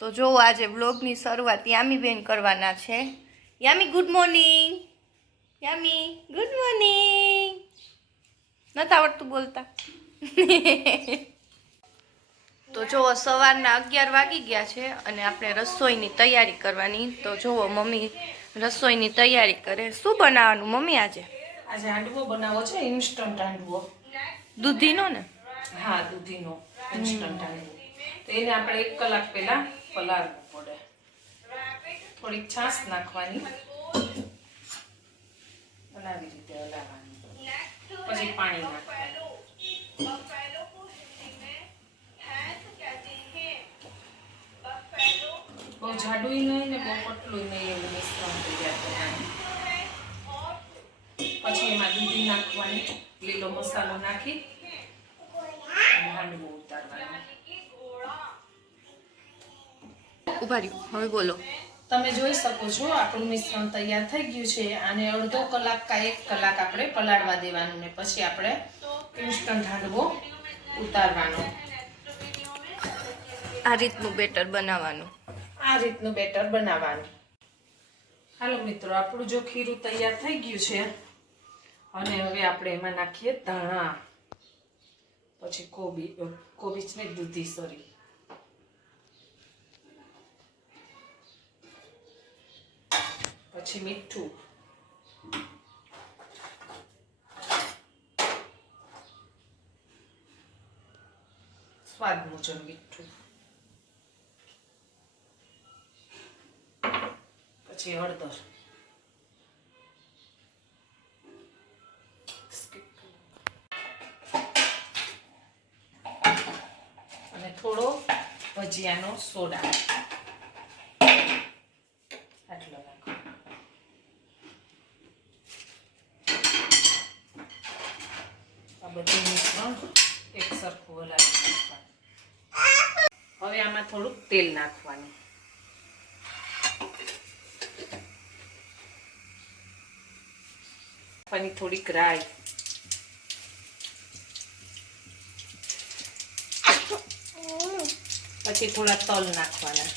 તો જો આજે બ્લોગની શરૂઆત યામીબેન કરવાના છે. Yami good morning. Yami good morning. નથી આવડતું બોલતા. તો જુઓ સવારના 11 વાગી ગયા છે અને આપણે રસોઈની તૈયારી કરવાની. તો જુઓ મમ્મી રસોઈની તૈયારી કરે. શું બનાવવાનું મમ્મી આજે? આજે હાંડવો બનાવો છે, ઇન્સ્ટન્ટ હાંડવો. દૂધીનો ને? હા, દૂધીનો ઇન્સ્ટન્ટ હાંડવો. તો એને આપણે 1 કલાક પહેલા પલાળવું પડે. થોડીક છાશ નાખવાની અને આવી રીતે હલાવવાની, પછી પાણી નાખવાનું. બહુ જાડું નહીં ને બહુ પતલું નહીં, એવું મિશ્રણ તૈયાર કરવાનું. પછી એમાં દૂધી નાખવાની, લીલો મસાલો નાખી અને હાંડવો ઉતારવાનો. ઉભા રહ્યો, હવે બોલો. તમે જોઈ શકો છો આપણું મિશ્રણ તૈયાર થઈ ગયું છે. આને અડધો કલાક કા 1 કલાક આપણે પલાળવા દેવાનું ને પછી આપણે ઇન્સ્ટન્ટ હાંડવો ઉતારવાનો. આ રીતનું બેટર બનાવવાનું. આ રીતનું બેટર બનાવવાનું. હાલો મિત્રો, આપણું જો ખીરું તૈયાર થઈ ગયું છે અને હવે આપણે એમાં નાખીએ ધાણા, પછી કોબીજ ને દૂધી, સોરી, પછી મીઠું, સ્વાદ મુજબ મીઠું, પછી હળદર, અને થોડો ભજીયાનો સોડા. આટલો નાખો. આ બધું મિશ્રણ એક સરખું હલાવી નાખવાનું. હવે આમાં થોડુંક તેલ નાખવાનું. થોડીક રાઈ, પછી થોડા તલ નાખવાના.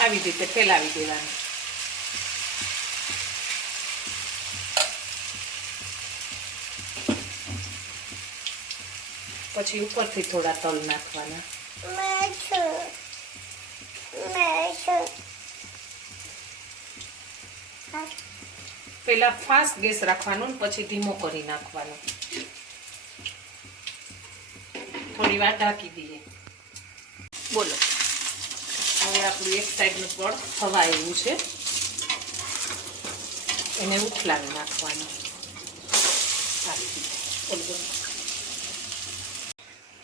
આવી રીતે ફેલાવી દેવાનું. પછી ઉપરથી થોડા તલ નાખવાના. પેલા ફાસ્ટ ગેસ રાખવાનો, પછી ધીમો કરી નાખવાનો. થોડી વાર ઢાંકી દઈએ. બોલો. હવે આપણું એક સાઈડનું પડ થવા એવું છે, એને ઉથલાવી નાખવાનું.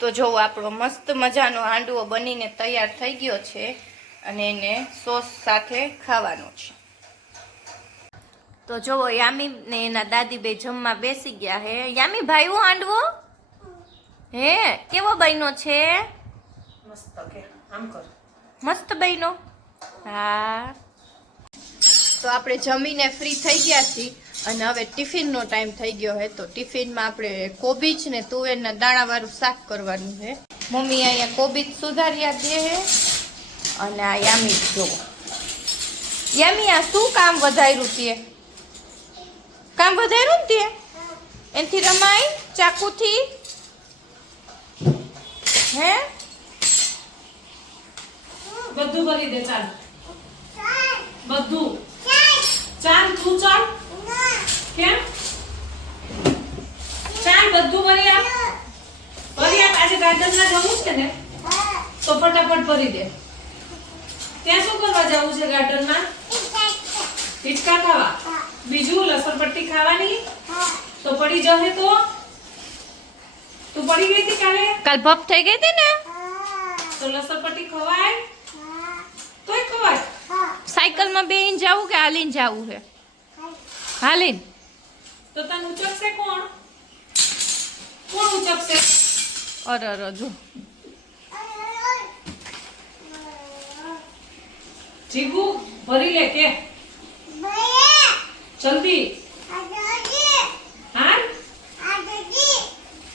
તો જો આપણો મસ્ત મજાનો હાંડવો બનીને તૈયાર થઈ ગયો છે અને એને સોસ સાથે ખાવાનો છે. તો જો યામી ને એના દાદી બે જમવા બેસી ગયા હે. યામી ભાઈઓ હાંડવો હે કેવો બન્યો છે? મસ્ત. કે આમ કર. મસ્ત બન્યો. હા. તો આપણે જમીને ફ્રી થઈ ગયા છીએ અને હવે ટિફિનનો ટાઈમ થઈ ગયો છે. તો ટિફિનમાં આપણે કોબીજ ને તુવેરના દાણાવાળું શાક કરવાનું છે. મમ્મી અહીંયા કોબીજ સુધાર્યા દે છે અને આ યામી જો. યામી આ શું કામ વધાર્યું તે? કામ વધાર્યું ને તે? એનથી રમાય ચાકુથી? હે? બધું ભરી દે. ચાલ બધું. ચાલ તું ચાલ. કેમ? ચાલ બધું ભરી આપ. ભરી આપ. આજે ગાર્ડનમાં જવું છે ને, તો ફટાફટ ભરી દે. ત્યાં શું કરવા જવું છે ગાર્ડનમાં? હિચકા ખાવા. બીજું લસણપટ્ટી ખાવાની. તો પડી જશે તો? તું પડી ગઈ હતી કાલે? કાલ ભપ થઈ ગઈ હતી ને? તો લસણપટ્ટી ખવાય? તોય ખવાય. સાયકલમાં બેહીને જાવું કે હાલીને જાવું છે? હાલીને. તો તને ઉચકશે કોણ? કોણ ઉચકશે? અરે જો જીગુ ભરી લે કે જલ્દી હા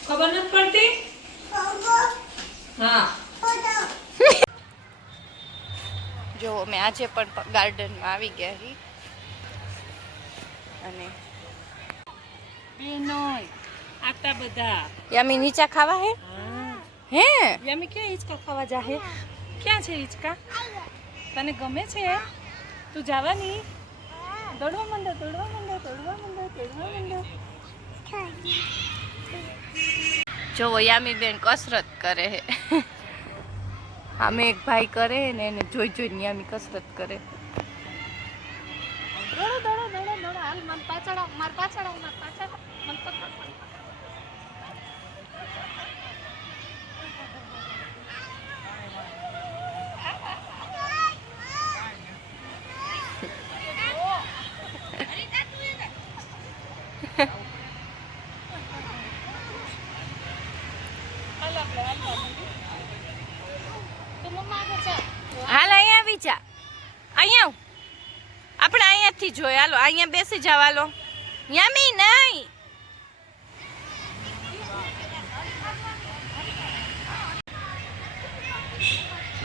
ખબર નથી પડતી હા જો મેં આજે પણ ગાર્ડનમાં આવી ગયા હી અને આટલા બધા યામી નીચા ખાવા હે હે યમી ક્યાં હિંચકા ખાવા જાહે ક્યાં છે હિંચકા તને ગમે છે તું જવાની દોડવા માંડો દોડવા માંડો દોડવા માંડો દોડવા માંડો જો યામી બેન કસરત કરે હે આમે એક ભાઈ કરે ને એને જોઈ જોઈને યામી કસરત કરે દોડો દોડો દોડો દોડો હાલ મન પાછળ આવ માર પાછળ આવ માર પાછળ આવ મન પકડ હાલ અહીંયા આવી જા અહીંયા આપણે અહીંયાથી જોઈએ હાલો અહીંયા બેસી જાવ હાલો યામી નહીં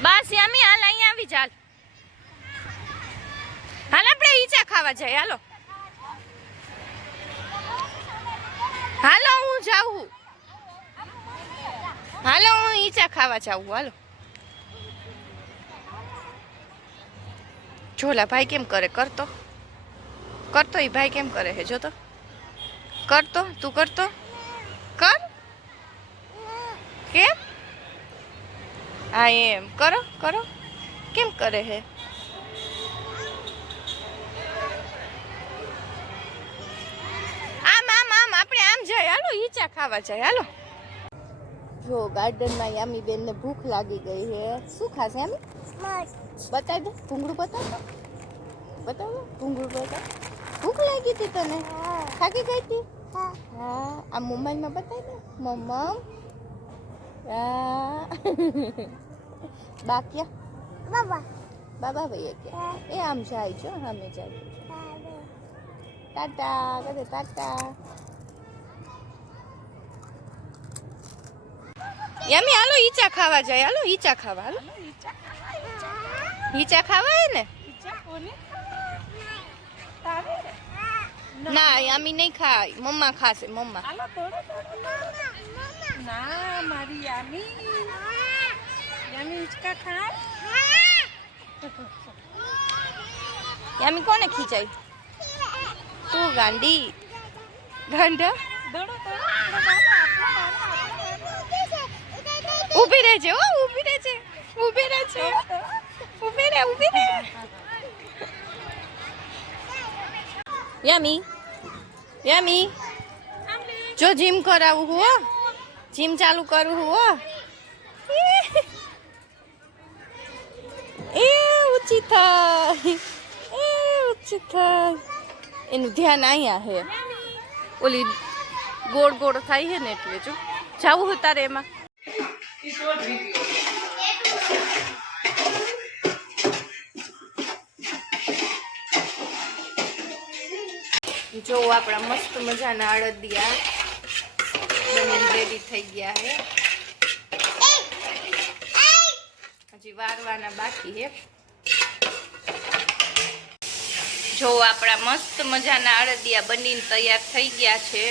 બસ યામી હાલ અહીંયા આવી જા હાલ આપણે ઈચા ખાવા જાય હાલો હાલો હું જાઉં હાલો હું ઈચા ખાવા જાઉં હાલો જોલા ભાઈ કેમ કરે કરતો કરતો એ ભાઈ કેમ કરે હે જો તો કરતો તું કરતો કર કેમ હા એમ કરો કરો કેમ કરે હે આમ આમ આમ આપણે આમ જાય હાલો ઈચા ખાવા જાય હાલો જો ગાર્ડનમાં યામી બેન ને ભૂખ લાગી ગઈ હે શું ખાશે યામી બતાવી દે ભૂંગળું બતાવ ભૂંગળું બતાવ ભૂખ લાગી હતી તને થાકી ગઈ હતી હા આ મોબાઈલમાં બતાવી દે મમ્મા બાક્યા બાબા ભાઈ ક્યાં એ આમ જાય છો સામે જાય ટાટા કરે ટાટા યામી હાલો ઈચા ખાવા જાય હાલો ઈચા ખાવા હાલો ઈચા ખાવા હે ને ના યામી નહીં ખાય મમ્મા ખાશે મમ્મા ના મારી યામી યામી હિંચકા ખાય યામી કોને ખીચાય તું ગાંડી ગાંડા ઊભી રહેજે હો ઊભી રહેજે ઊભી રહેજે ઊભી રહે યામી યામી જો જીમ કરાવું હો જીમ ચાલુ કરું હો એ ઊંચી થાય એનું ધ્યાન અહીંયા હે ઓલી ગોળ ગોળ થાય છે ને એટલે જો જાવું હોય તારે એમાં જો આપણા મસ્ત મજાના અડદિયા બનીને રેડી થઈ ગયા છે હજી વારવાના બાકી છે જો આપણા મસ્ત મજાના અડદિયા બનીને તૈયાર થઈ ગયા છે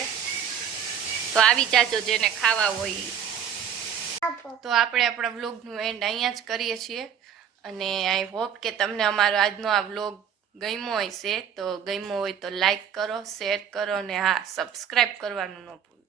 તો આવી જાજો જેને ખાવા હોય તો આપણે આપણા વ્લોગનું એન્ડ અહીંયા જ કરીએ છીએ અને આઈ હોપ કે તમને અમારો આજનો આ વ્લોગ ગમ્યો હશે તો ગમ્યો હોય તો લાઈક કરો શેર કરો અને હા સબસ્ક્રાઈબ કરવાનું ન ભૂલો